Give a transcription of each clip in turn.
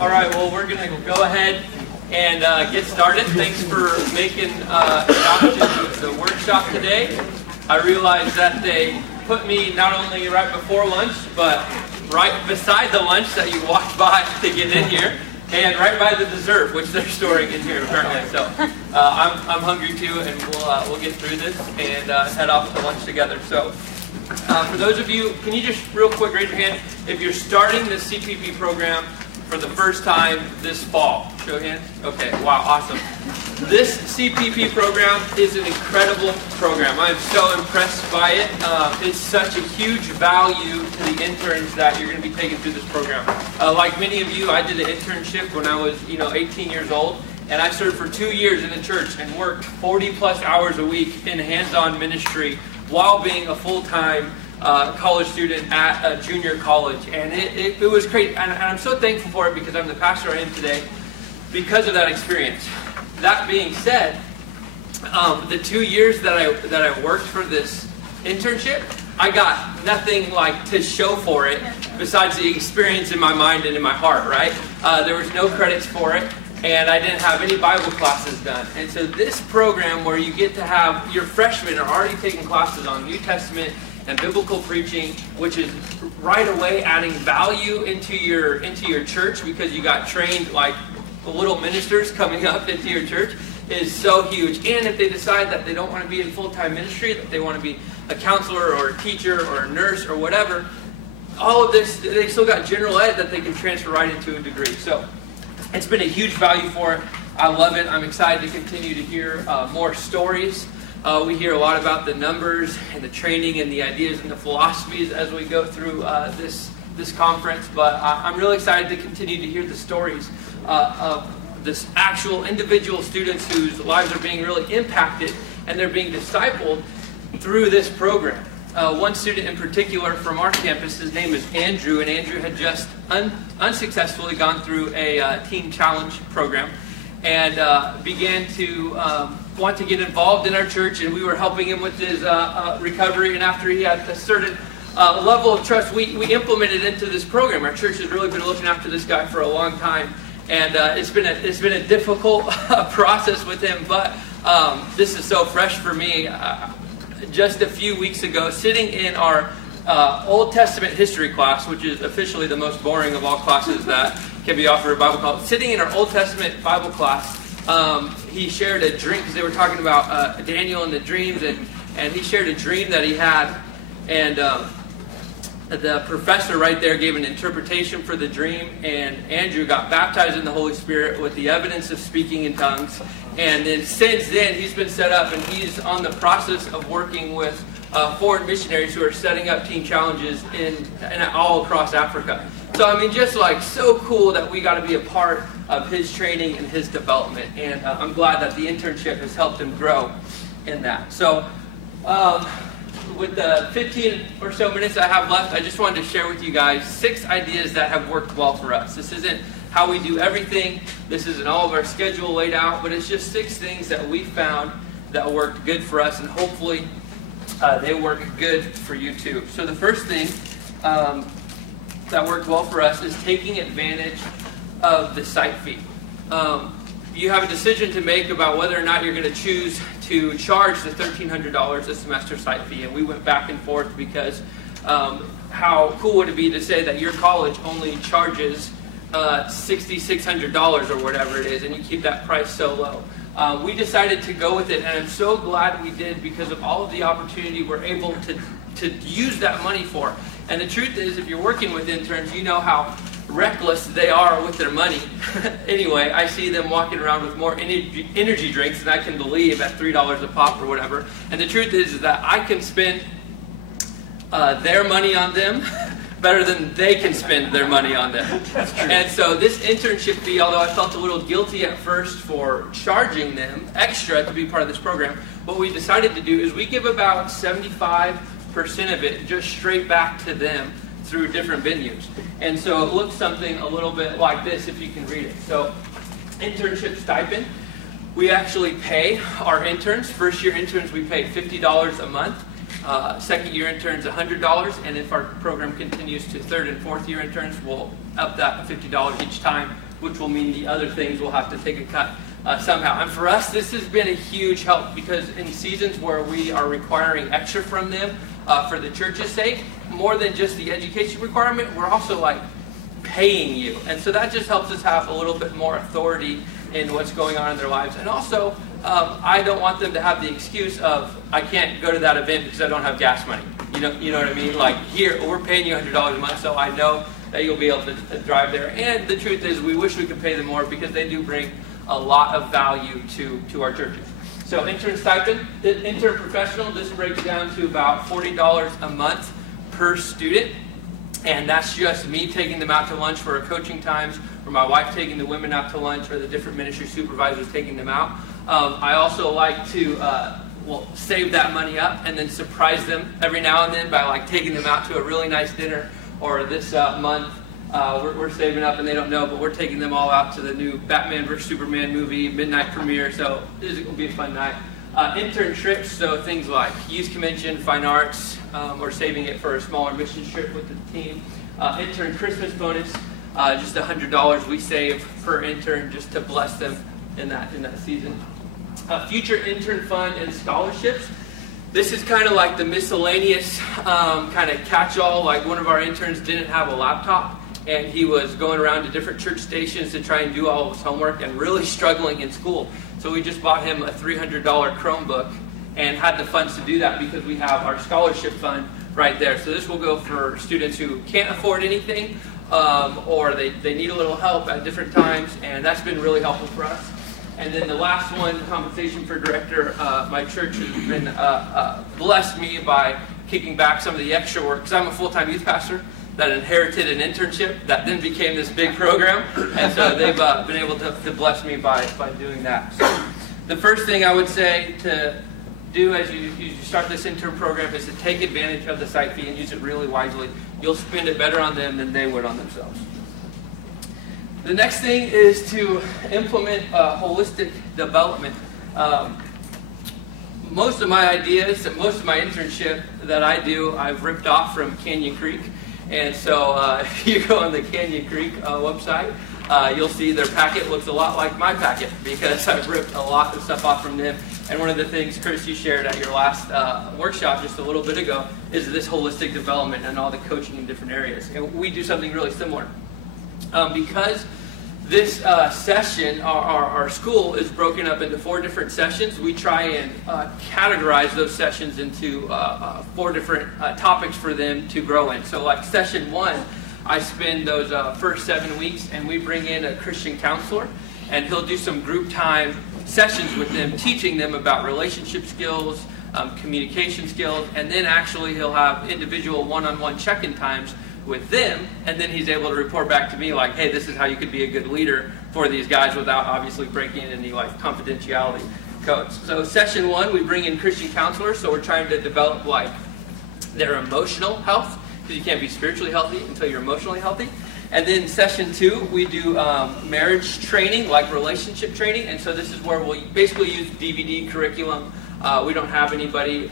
All right, well, we're going to go ahead and get started. Thanks for making an option to the workshop today. I realized that they put me not only right before lunch, but right beside the lunch that you walked by to get in here, and right by the dessert, which they're storing in here apparently. So I'm hungry too, and we'll get through this and head off to lunch together. So for those of you, can you just real quick raise your hand if you're starting the CPP program for the first time this fall? Show of hands. Okay, wow, awesome. This CPP program is an incredible program. I'm so impressed by it. It's such a huge value to the interns that you're going to be taking through this program. Like many of you, I did an internship when I was 18 years old, and I served for 2 years in the church and worked 40 plus hours a week in hands-on ministry while being a full-time college student at a junior college. And it was great, and I'm so thankful for it because I'm the pastor I am today because of that experience. That being said, the 2 years that I worked for this internship, I got nothing like to show for it besides the experience in my mind and in my heart, right? There was no credits for it, and I didn't have any Bible classes done. And so this program where you get to have your freshmen are already taking classes on New Testament and biblical preaching, which is right away adding value into your church because you got trained like little ministers coming up into your church, is so huge. And if they decide that they don't want to be in full-time ministry, that they want to be a counselor or a teacher or a nurse or whatever, all of this, they still got general ed that they can transfer right into a degree. So it's been a huge value for it. I love it. I'm excited to continue to hear more stories. We hear a lot about the numbers and the training and the ideas and the philosophies as we go through this conference, but I'm really excited to continue to hear the stories of this actual individual students whose lives are being really impacted and they're being discipled through this program. One student in particular from our campus, his name is Andrew, and Andrew had just unsuccessfully gone through a teen challenge program and began to want to get involved in our church, and we were helping him with his recovery. And after he had a certain level of trust, we implemented into this program. Our church has really been looking after this guy for a long time, and it's been a difficult process with him. But this is so fresh for me. Just a few weeks ago, sitting in our Old Testament history class, which is officially the most boring of all classes that can be offered at Bible college. Sitting in our Old Testament Bible class, he shared a dream, because they were talking about Daniel and the dreams, and he shared a dream that he had, and the professor right there gave an interpretation for the dream, and Andrew got baptized in the Holy Spirit with the evidence of speaking in tongues. And then since then, he's been set up, and he's on the process of working with foreign missionaries who are setting up teen challenges in all across Africa. So I mean, just like so cool that we got to be a part of his training and his development. And I'm glad that the internship has helped him grow in that. So with the 15 or so minutes I have left, I just wanted to share with you guys 6 ideas that have worked well for us. This isn't how we do everything. This isn't all of our schedule laid out, but it's just 6 things that we found that worked good for us, and hopefully they work good for you too. So the first thing that worked well for us is taking advantage of the site fee. You have a decision to make about whether or not you're going to choose to charge the $1,300 a semester site fee, and we went back and forth because how cool would it be to say that your college only charges $6,600 or whatever it is, and you keep that price so low. We decided to go with it, and I'm so glad we did because of all of the opportunity we're able to use that money for. And the truth is, if you're working with interns, you know how reckless they are with their money. Anyway, I see them walking around with more energy drinks than I can believe at $3 a pop or whatever. And the truth is that I can spend their money on them better than they can spend their money on them. And so this internship fee, although I felt a little guilty at first for charging them extra to be part of this program, what we decided to do is we give about 75% of it just straight back to them through different venues. And so it looks something a little bit like this if you can read it. So internship stipend, we actually pay our interns. First year interns we pay $50 a month. Second year interns $100, and if our program continues to third and fourth year interns, we'll up that $50 each time which will mean the other things will have to take a cut somehow. And for us, this has been a huge help, because in seasons where we are requiring extra from them for the church's sake, more than just the education requirement, we're also like paying you. And so that just helps us have a little bit more authority in what's going on in their lives. And also, I don't want them to have the excuse of, I can't go to that event because I don't have gas money. You know what I mean? Like, here, we're paying you $100 a month, so I know that you'll be able to drive there. And the truth is, we wish we could pay them more, because they do bring a lot of value to our churches. So intern stipend, intern professional, this breaks down to about $40 a month per student. And that's just me taking them out to lunch for our coaching times, or my wife taking the women out to lunch, or the different ministry supervisors taking them out. I also like to save that money up and then surprise them every now and then by like taking them out to a really nice dinner. Or this month, we're saving up, and they don't know, but we're taking them all out to the new Batman vs. Superman movie midnight premiere. So it will be a fun night. Intern trips, so things like youth convention, fine arts, or saving it for a smaller mission trip with the team. Intern Christmas bonus, just $100 we save per intern just to bless them in that season. Future intern fund and scholarships. This is kind of like the miscellaneous kind of catch-all. Like, one of our interns didn't have a laptop, and he was going around to different church stations to try and do all of his homework and really struggling in school. So we just bought him a $300 Chromebook and had the funds to do that, because we have our scholarship fund right there. So this will go for students who can't afford anything, or they need a little help at different times, and that's been really helpful for us. And then the last one, compensation for director. My church has been blessed me by kicking back some of the extra work, because I'm a full-time youth pastor that inherited an internship that then became this big program. And so they've been able to bless me by doing that. So the first thing I would say to do as you start this intern program is to take advantage of the site fee and use it really wisely. You'll spend it better on them than they would on themselves. The next thing is to implement holistic development. Most of my ideas and most of my internship that I do, I've ripped off from Canyon Creek. And so if you go on the Canyon Creek website, you'll see their packet looks a lot like my packet, because I've ripped a lot of stuff off from them. And one of the things, Chris, you shared at your last workshop just a little bit ago is this holistic development and all the coaching in different areas. And we do something really similar. Because this session, our school is broken up into 4 different sessions. We try and categorize those sessions into 4 different topics for them to grow in. So like session 1, I spend those first 7 weeks, and we bring in a Christian counselor, and he'll do some group time sessions with them, teaching them about relationship skills, communication skills, and then actually he'll have individual one-on-one check-in times with them, and then he's able to report back to me like, hey, this is how you could be a good leader for these guys without obviously breaking any like confidentiality codes. So session 1, we bring in Christian counselors, so we're trying to develop like their emotional health, because you can't be spiritually healthy until you're emotionally healthy. And then session 2, we do marriage training, like relationship training, and so this is where we'll basically use DVD curriculum. We don't have anybody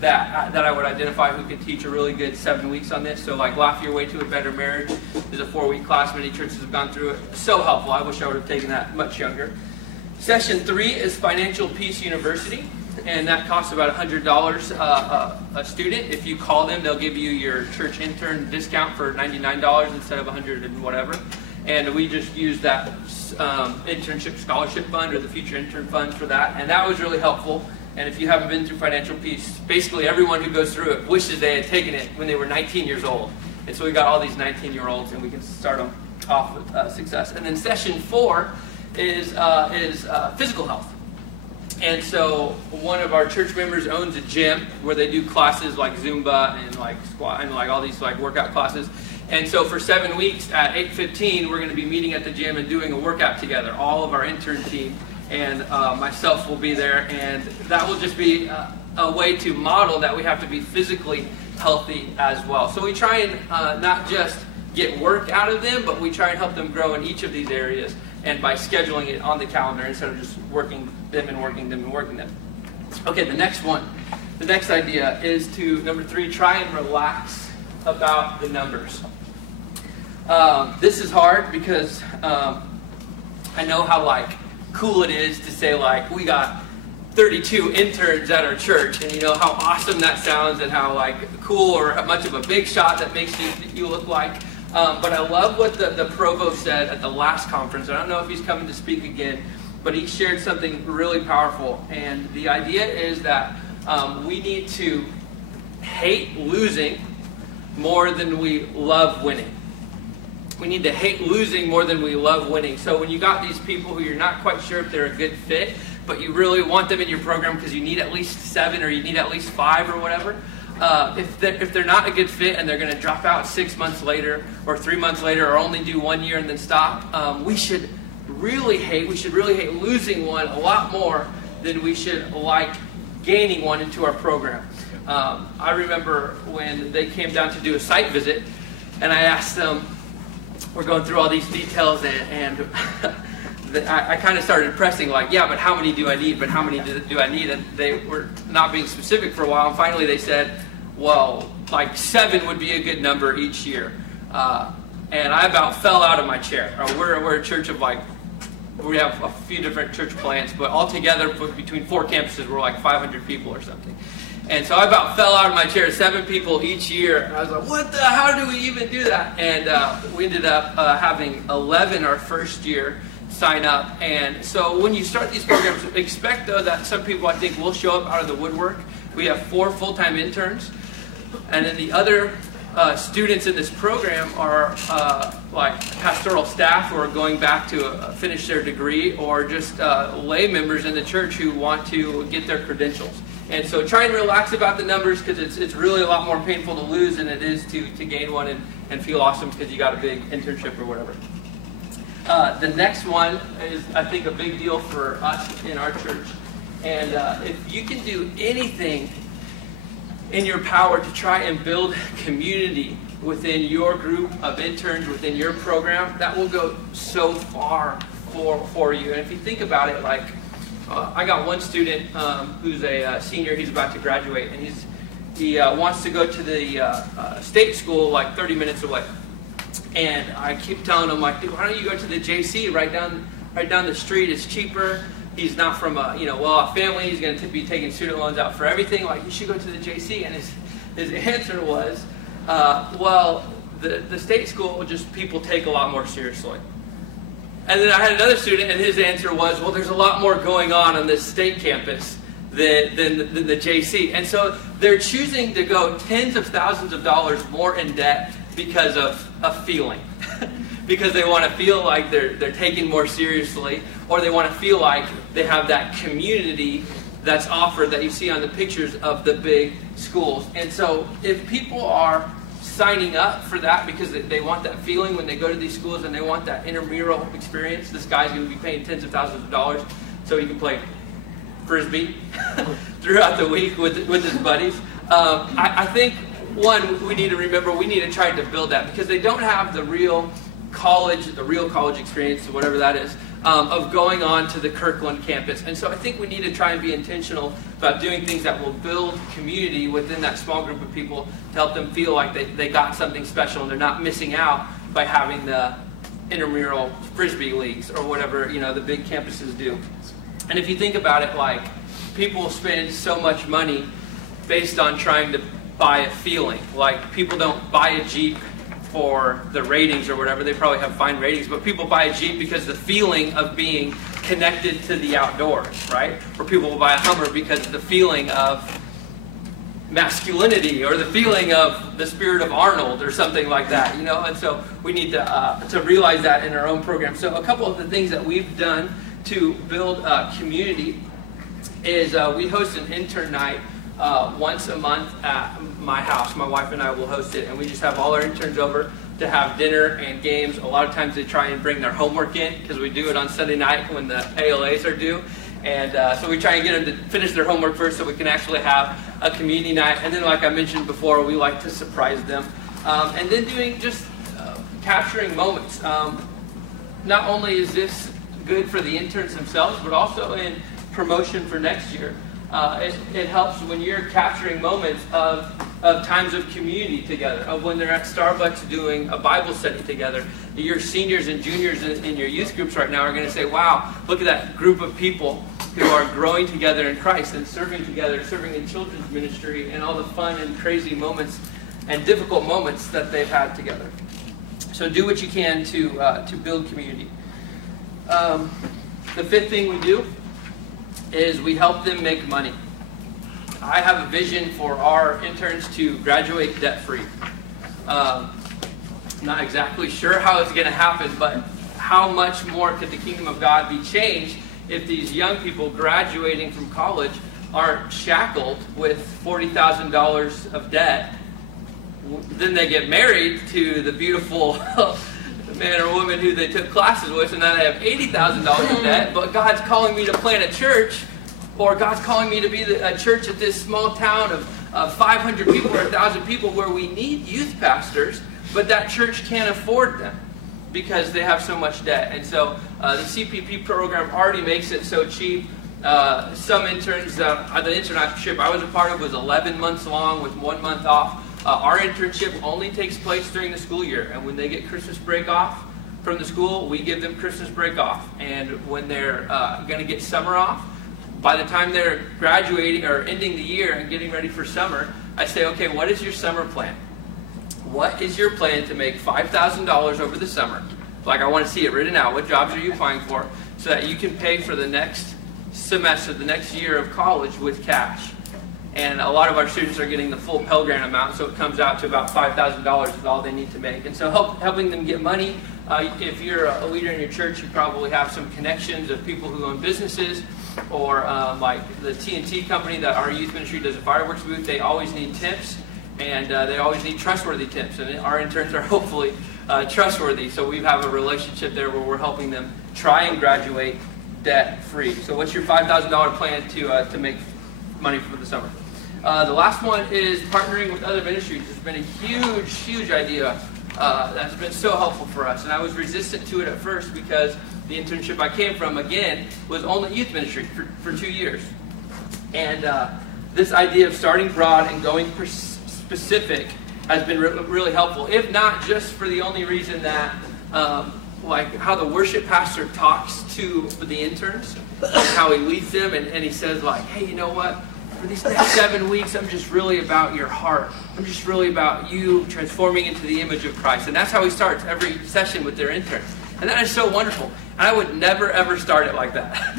that I would identify who could teach a really good 7 weeks on this. So like Laugh Your Way to a Better Marriage is a 4-week class. Many churches have gone through it. So helpful. I wish I would have taken that much younger. Session 3 is Financial Peace University, and that costs about $100 a student. If you call them, they'll give you your church intern discount for $99 instead of $100 and whatever. And we just use that internship scholarship fund or the future intern fund for that, and that was really helpful. And if you haven't been through Financial Peace, basically everyone who goes through it wishes they had taken it when they were 19 years old. And so we got all these 19-year-olds, and we can start them off with success. And then session 4 is physical health. And so one of our church members owns a gym where they do classes like Zumba and like squat and like all these like workout classes. And so for 7 weeks at 8:15, we're going to be meeting at the gym and doing a workout together. All of our intern team and myself will be there, and that will just be a way to model that we have to be physically healthy as well. So we try and not just get work out of them, but we try and help them grow in each of these areas, and by scheduling it on the calendar instead of just working them and working them and working them. Okay, the next one. The next idea is to, number 3, try and relax about the numbers. This is hard because I know how like cool it is to say like we got 32 interns at our church, and you know how awesome that sounds and how like cool or how much of a big shot that makes you look like. But I love what the provost said at the last conference. I don't know if he's coming to speak again, but he shared something really powerful. And the idea is that we need to hate losing more than we love winning. We need to hate losing more than we love winning. So when you got these people who you're not quite sure if they're a good fit, but you really want them in your program because you need at least 7 or you need at least 5 or whatever, if they're not a good fit and they're going to drop out 6 months later or 3 months later or only do 1 year and then stop, we should really hate losing one a lot more than we should like gaining one into our program. I remember when they came down to do a site visit, and I asked them, we're going through all these details, and I kind of started pressing like, yeah, but how many do I need? But how many do I need? And they were not being specific for a while, and finally they said, well, like 7 would be a good number each year. And I about fell out of my chair. We're a church of like, we have a few different church plants, but altogether between 4 campuses, we're like 500 people or something. And so I about fell out of my chair, 7 people each year. And I was like, how do we even do that? And we ended up having 11 our first year sign up. And so when you start these programs, expect though that some people I think will show up out of the woodwork. We have 4 full-time interns. And then the other students in this program are like pastoral staff who are going back to finish their degree, or just lay members in the church who want to get their credentials. And so try and relax about the numbers, because it's really a lot more painful to lose than it is to gain one and feel awesome because you got a big internship or whatever. The next one is, I think, a big deal for us in our church. And if you can do anything in your power to try and build community within your group of interns, within your program, that will go so far for you. And if you think about it, like, I got one student who's a senior. He's about to graduate, and he wants to go to the state school like 30 minutes away. And I keep telling him, like, dude, why don't you go to the JC right down the street? It's cheaper. He's not from a family. He's going to be taking student loans out for everything. Like, you should go to the JC. And his answer was, the state school just people take a lot more seriously. And then I had another student, and his answer was, well, there's a lot more going on this state campus than the JC. And so they're choosing to go tens of thousands of dollars more in debt because of a feeling. Because they want to feel like they're taken more seriously, or they want to feel like they have that community that's offered that you see on the pictures of the big schools. And so if people are signing up for that because they want that feeling when they go to these schools, and they want that intramural experience, this guy's going to be paying tens of thousands of dollars so he can play Frisbee throughout the week with his buddies. I think, one, we need to remember we need to try to build that, because they don't have the real college experience, whatever that is, of going on to the Kirkland campus. And so I think we need to try and be intentional about doing things that will build community within that small group of people to help them feel like they got something special and they're not missing out by having the intramural Frisbee leagues or whatever, the big campuses do. And if you think about it, like, people spend so much money based on trying to buy a feeling. Like, people don't buy a Jeep for the ratings or whatever. They probably have fine ratings, but people buy a Jeep because the feeling of being connected to the outdoors, right? Or people will buy a Hummer because the feeling of masculinity, or the feeling of the spirit of Arnold, or something like that, And so we need to realize that in our own program. So a couple of the things that we've done to build community is we host an intern night once a month at my house. My wife and I will host it, and we just have all our interns over to have dinner and games. A lot of times they try and bring their homework in, because we do it on Sunday night when the ALAs are due. And so we try and get them to finish their homework first so we can actually have a community night. And then, like I mentioned before, we like to surprise them. And then doing just capturing moments. Not only is this good for the interns themselves, but also in promotion for next year. It helps when you're capturing moments of times of community together, of when they're at Starbucks doing a Bible study together. Your seniors and juniors in your youth groups right now are going to say, wow, look at that group of people who are growing together in Christ and serving together, serving in children's ministry, and all the fun and crazy moments and difficult moments that they've had together. So do what you can to build community. The fifth thing we do is we help them make money. I have a vision for our interns to graduate debt-free. Not exactly sure how it's going to happen, but how much more could the kingdom of God be changed if these young people graduating from college aren't shackled with $40,000 of debt? Then they get married to the beautiful man or woman who they took classes with, and now they have $80,000 in debt, but God's calling me to plant a church, or God's calling me to be a church at this small town of 500 people or 1,000 people where we need youth pastors, but that church can't afford them because they have so much debt. And so the CPP program already makes it so cheap. Some interns, the internship I was a part of was 11 months long with 1 month off. Our internship only takes place during the school year, and when they get Christmas break off from the school, we give them Christmas break off. And when they're going to get summer off, by the time they're graduating or ending the year and getting ready for summer, I say, okay, what is your summer plan? What is your plan to make $5,000 over the summer? Like, I want to see it written out. What jobs are you applying for? So that you can pay for the next semester, the next year of college with cash. And a lot of our students are getting the full Pell Grant amount, so it comes out to about $5,000 is all they need to make. And so helping them get money. If you're a leader in your church, you probably have some connections of people who own businesses, or like the TNT company that our youth ministry does a fireworks booth. They always need tips, and they always need trustworthy tips. And our interns are hopefully trustworthy, so we have a relationship there where we're helping them try and graduate debt-free. So what's your $5,000 plan to make money for the summer? The last one is partnering with other ministries. It's been a huge, huge idea that's been so helpful for us. And I was resistant to it at first because the internship I came from, again, was only youth ministry for 2 years. And this idea of starting broad and going specific has been really helpful, if not just for the only reason that like how the worship pastor talks to the interns, how he leads them, and he says like, hey, you know what? For these next 7 weeks, I'm just really about your heart. I'm just really about you transforming into the image of Christ. And that's how he starts every session with their interns. And that is so wonderful. And I would never, ever start it like that.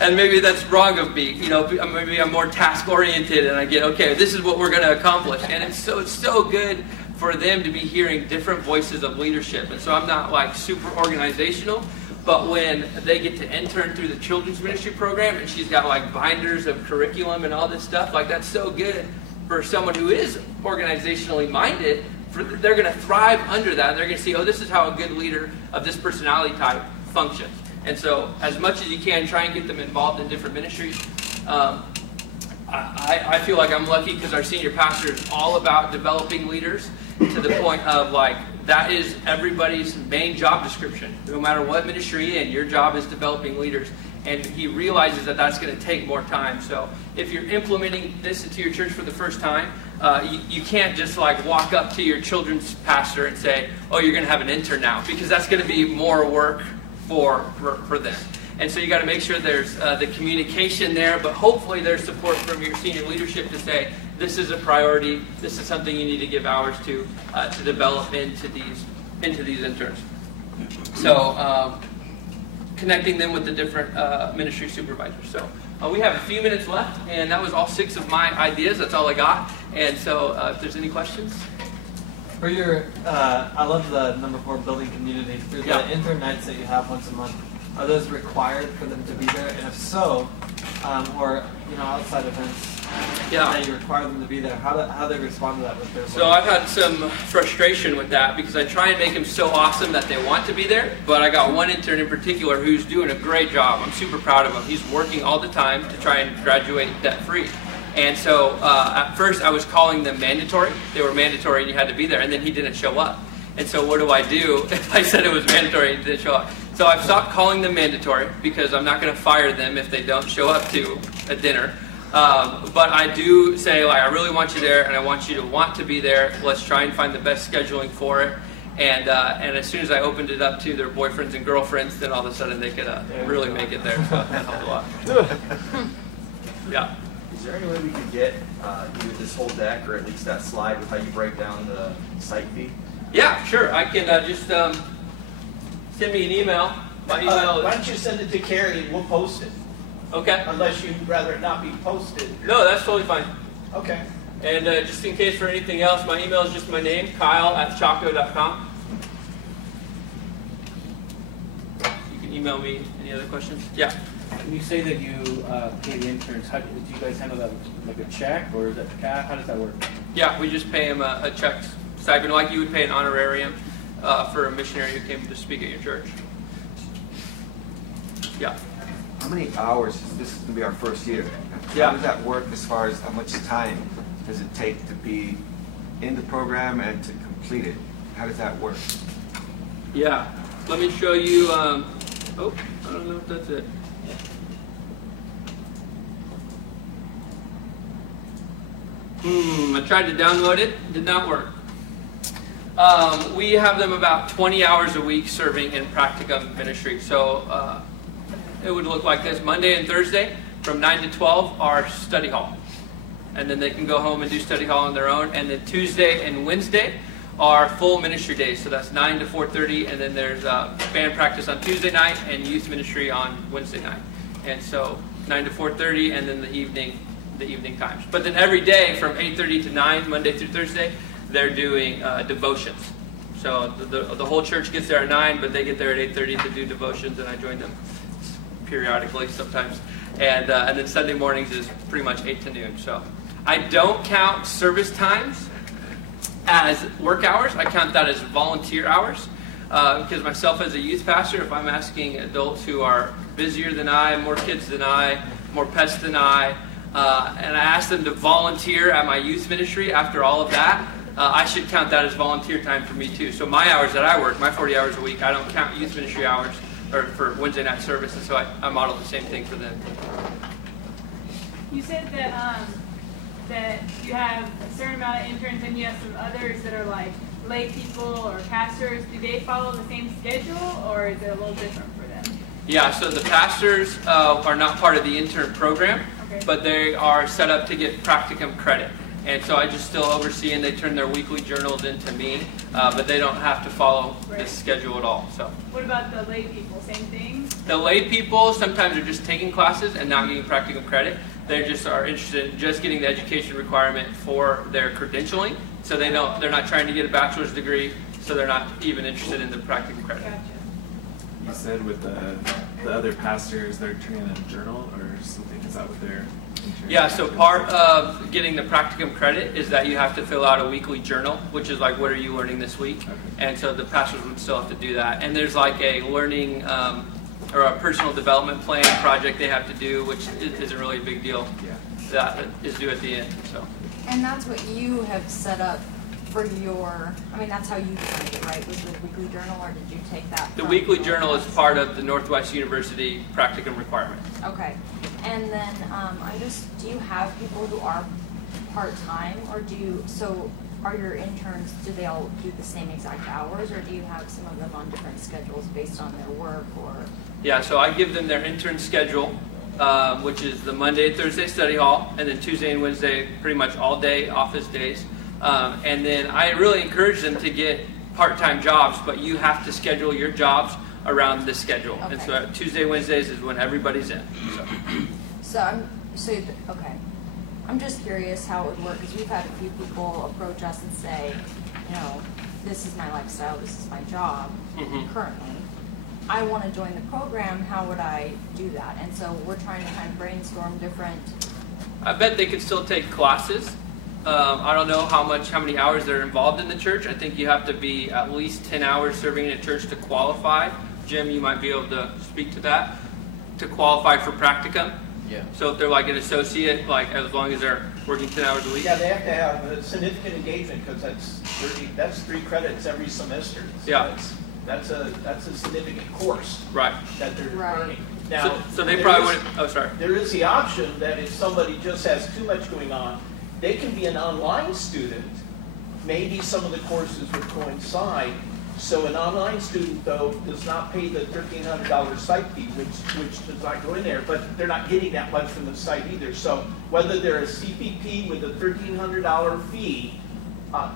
And maybe that's wrong of me. You know, maybe I'm more task-oriented and I get, okay, this is what we're going to accomplish. And it's so good for them to be hearing different voices of leadership. And so I'm not like super organizational. But when they get to intern through the children's ministry program and she's got like binders of curriculum and all this stuff, like that's so good for someone who is organizationally minded. They're going to thrive under that. And they're going to see, oh, this is how a good leader of this personality type functions. And so as much as you can, try and get them involved in different ministries. I feel like I'm lucky because our senior pastor is all about developing leaders to the point of like, that is everybody's main job description. No matter what ministry you're in, your job is developing leaders. And he realizes that that's going to take more time. So if you're implementing this into your church for the first time, you can't just like walk up to your children's pastor and say, oh, you're going to have an intern now, because that's going to be more work for them. And so you got to make sure there's the communication there, but hopefully there's support from your senior leadership to say, this is a priority, this is something you need to give hours to develop into these interns. So connecting them with the different ministry supervisors. So we have a few minutes left, and that was all 6 of my ideas. That's all I got. And so if there's any questions. For your, I love the number 4, building community. Through the intern nights that you have once a month, are those required for them to be there? And if so, or outside events that you require them to be there, how they respond to that with their work? So I've had some frustration with that because I try and make them so awesome that they want to be there. But I got one intern in particular who's doing a great job. I'm super proud of him. He's working all the time to try and graduate debt-free. And so at first I was calling them mandatory. They were mandatory and you had to be there, and then he didn't show up. And so what do I do if I said it was mandatory and he didn't show up? So I've stopped calling them mandatory because I'm not going to fire them if they don't show up to a dinner. But I do say, like, I really want you there, and I want you to want to be there. Let's try and find the best scheduling for it. And as soon as I opened it up to their boyfriends and girlfriends, then all of a sudden they could really make it there. So that helped a lot. Yeah. Is there any way we could get either this whole deck or at least that slide with how you break down the site fee? Yeah, sure. I can just send me an email. My email Why is... don't you send it to Carrie and we'll post it? Okay. Unless you'd rather it not be posted. No, that's totally fine. Okay. And just in case for anything else, my email is just my name, Kyle@Chalko.com. You can email me any other questions. Yeah. When you say that you pay the interns, how do you guys handle that, like a check or is that cash? How does that work? Yeah, we just pay them a check stipend like you would pay an honorarium for a missionary who came to speak at your church. Yeah. How many hours, this is going to be our first year. Yeah. How does that work as far as how much time does it take to be in the program and to complete it? How does that work? Yeah. Let me show you, oh, I don't know if that's it. I tried to download it, did not work. We have them about 20 hours a week serving in practicum ministry. So it would look like this. Monday and Thursday from 9 to 12 are study hall. And then they can go home and do study hall on their own. And then Tuesday and Wednesday are full ministry days. So that's 9 to 4:30. And then there's band practice on Tuesday night and youth ministry on Wednesday night. And so 9 to 4:30 and then the evening times. But then every day from 8:30 to 9, Monday through Thursday, they're doing devotions. So the whole church gets there at 9, but they get there at 8:30 to do devotions, and I join them periodically sometimes. And then Sunday mornings is pretty much 8 to noon. So I don't count service times as work hours. I count that as volunteer hours. Because myself as a youth pastor, if I'm asking adults who are busier than I, more kids than I, more pets than I, and I ask them to volunteer at my youth ministry after all of that, I should count that as volunteer time for me too. So my hours that I work, my 40 hours a week, I don't count youth ministry hours or for Wednesday night service, and so I model the same thing for them. You said that that you have a certain amount of interns and you have some others that are like lay people or pastors. Do they follow the same schedule or is it a little different for them? Yeah, so the pastors are not part of the intern program, Okay. but they are set up to get practicum credit. And so I just still oversee, and they turn their weekly journals into me, but they don't have to follow this schedule at all. So What about the lay people? Same thing? the lay people sometimes are just taking classes and not getting practicum credit. They just are interested in just getting the education requirement for their credentialing. So they're not trying to get a bachelor's degree, so they're not even interested in the practicum credit. Gotcha. You said with the other pastors, they're turning in a journal or something. Is that what they're? Yeah, so part of getting the practicum credit is that you have to fill out a weekly journal, which is like, what are you learning this week? Okay. And so the pastors would still have to do that. And there's like a learning or a personal development plan project they have to do, which isn't really a big deal. Yeah. That is due at the end. So And that's what you have set up for your, I mean, that's how you defined it, right? Was the weekly journal, or did you take that the from weekly journal is Northwest? part of the Northwest University practicum requirement. Okay. And then, do you have people who are part-time, or are your interns, do they all do the same exact hours, or do you have some of them on different schedules based on their work, or? Yeah, so I give them their intern schedule, which is the Monday, Thursday study hall, and then Tuesday and Wednesday pretty much all day office days. And then I really encourage them to get part-time jobs, but you have to schedule your jobs around this schedule. Okay. And so Tuesday, Wednesdays is when everybody's in. Okay. I'm just curious how it would work, because we've had a few people approach us and say, this is my lifestyle, this is my job currently. I want to join the program, how would I do that? And so we're trying to kind of brainstorm different. I bet they could still take classes. I don't know how many hours they're involved in the church. I think you have to be at least 10 hours serving in a church to qualify. Jim, you might be able to speak to that, to qualify for practicum. Yeah. So if they're like an associate, like as long as they're working 10 hours a week. Yeah, they have to have a significant engagement because that's 3 credits every semester. So Yeah. That's a significant course Right. that they're Right. learning. Now, So they there probably is- wouldn't. Oh, sorry. There is the option that if somebody just has too much going on, they can be an online student. Maybe some of the courses would coincide. So an online student, though, does not pay the $1,300 site fee, which does not go in there, but they're not getting that much from the site either. So whether they're a CPP with a $1,300 fee,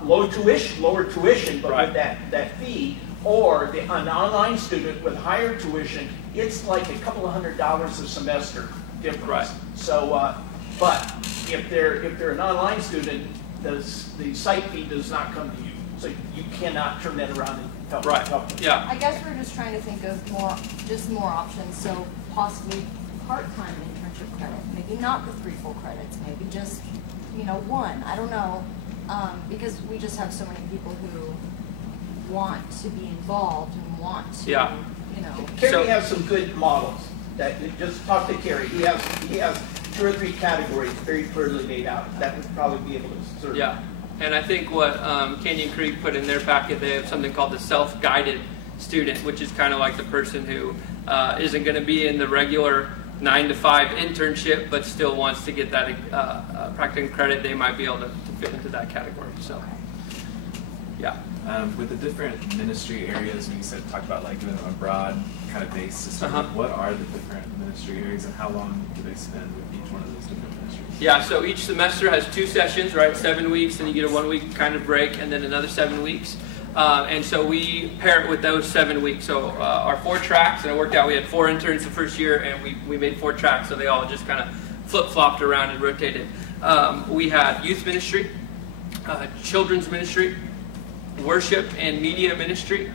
lower tuition, but Right. with that fee, or an online student with higher tuition, it's like a couple of $100s a semester difference. Right. So, but if they're an online student, the site fee does not come to you. So you cannot turn that around and help Right. them. Yeah. I guess we're just trying to think of more options, so possibly part-time internship credit, maybe not the 3 full credits, maybe just, one, I don't know, because we just have so many people who want to be involved and want to, Yeah. Kerry So- has some good models. Just talk to Kerry. He has 2 or 3 categories very clearly laid out. That would probably be able to serve. Yeah, and I think what Canyon Creek put in their packet, they have something called the self-guided student, which is kind of like the person who isn't going to be in the regular 9 to 5 internship, but still wants to get that practicum credit. They might be able to fit into that category. So, yeah. With the different ministry areas, when you talk about like doing a broad kind of base system, Uh-huh. what are the different ministry areas and how long do they spend with each one of those different ministries? Yeah, so each semester has 2 sessions, right? 7 weeks, then you get a 1-week kind of break, and then another 7 weeks. And so we pair it with those 7 weeks. So our 4 tracks, and it worked out. We had 4 interns the first year, and we made 4 tracks, so they all just kind of flip-flopped around and rotated. We had youth ministry, children's ministry, worship and media ministry,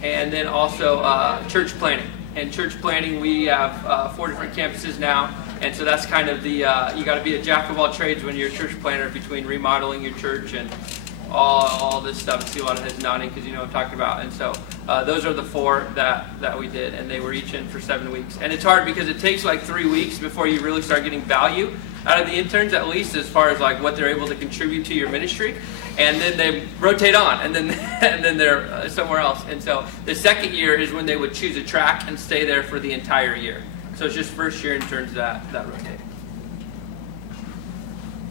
and then also church planning. And church planning, we have 4 different campuses now, and so that's kind of the, you got to be a jack of all trades when you're a church planner, between remodeling your church and all this stuff. I see a lot of heads nodding because you know what I'm talking about. And so those are the 4 that we did, and they were each in for 7 weeks. And it's hard because it takes like 3 weeks before you really start getting value out of the interns, at least as far as like what they're able to contribute to your ministry. And then they rotate on, and then they're somewhere else. And so the second year is when they would choose a track and stay there for the entire year. So it's just first year interns that rotate.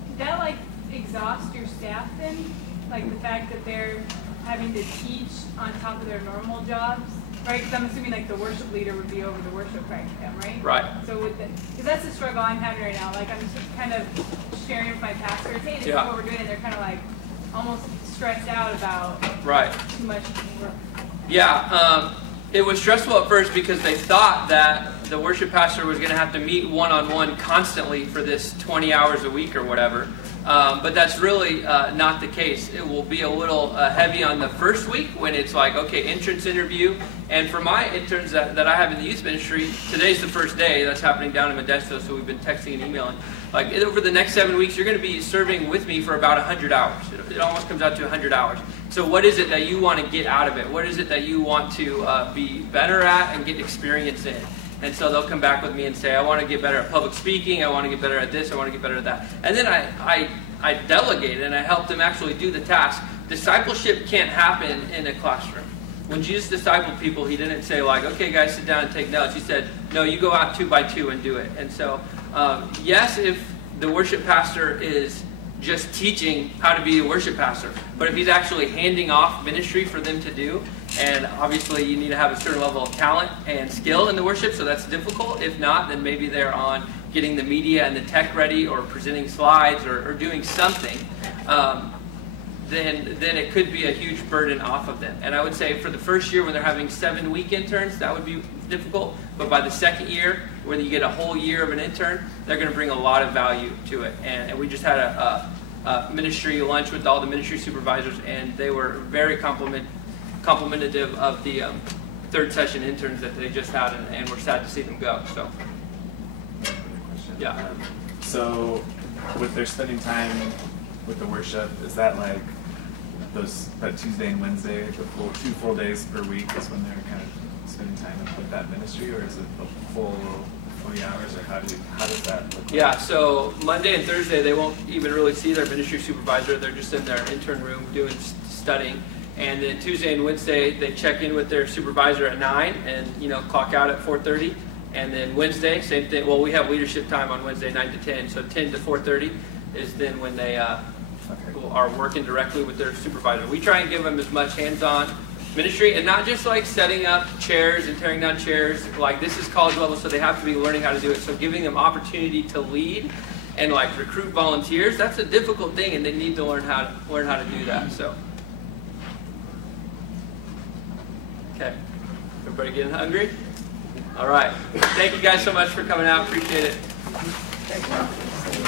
Did that like exhaust your staff then? Like the fact that they're having to teach on top of their normal jobs, right? Because I'm assuming like the worship leader would be over the worship practicum, right? Right. So because that's the struggle I'm having right now. Like I'm just kind of sharing with my pastors, hey, this is what we're doing, and they're kind of like almost stressed out about too much work. Yeah, it was stressful at first because they thought that the worship pastor was going to have to meet one-on-one constantly for this 20 hours a week or whatever. But that's really not the case. It will be a little heavy on the first week when it's like, okay, entrance interview. And for my interns that I have in the youth ministry, today's the first day. That's happening down in Modesto, so we've been texting and emailing. Like over the next 7 weeks, you're going to be serving with me for about 100 hours. It almost comes out to 100 hours. So what is it that you want to get out of it? What is it that you want to be better at and get experience in? And so they'll come back with me and say, I want to get better at public speaking, I want to get better at this, I want to get better at that. And then I delegate and I help them actually do the task. Discipleship can't happen in a classroom. When Jesus discipled people, he didn't say like, okay guys, sit down and take notes. He said, no, you go out 2 by 2 and do it. And so, yes, if the worship pastor is just teaching how to be a worship pastor, but if he's actually handing off ministry for them to do, and obviously you need to have a certain level of talent and skill in the worship, so that's difficult. If not, then maybe they're on getting the media and the tech ready, or presenting slides, or doing something. Then it could be a huge burden off of them. And I would say for the first year when they're having 7-week interns, that would be difficult. But by the second year, when you get a whole year of an intern, they're going to bring a lot of value to it. And we just had a ministry lunch with all the ministry supervisors, and they were very complimentary of the 3rd session interns that they just had, and we're sad to see them go. So, yeah. So, with their spending time with the worship, is that like that Tuesday and Wednesday, the full 2 full days per week is when they're kind of spending time with that ministry, or is it a full 20 hours, or how does that look like? Yeah, so Monday and Thursday they won't even really see their ministry supervisor. They're just in their intern room doing studying. And then Tuesday and Wednesday they check in with their supervisor at 9 and clock out at 4:30. And then Wednesday, same thing. Well, we have leadership time on Wednesday, 9 to 10. So 10 to 4:30 is then when they are working directly with their supervisor. We try and give them as much hands-on ministry, and not just like setting up chairs and tearing down chairs. Like, this is college level, so they have to be learning how to do it. So giving them opportunity to lead and like recruit volunteers, that's a difficult thing, and they need to learn how to do that. So, okay, everybody getting hungry? All right. Thank you guys so much for coming out. Appreciate it. Thank you.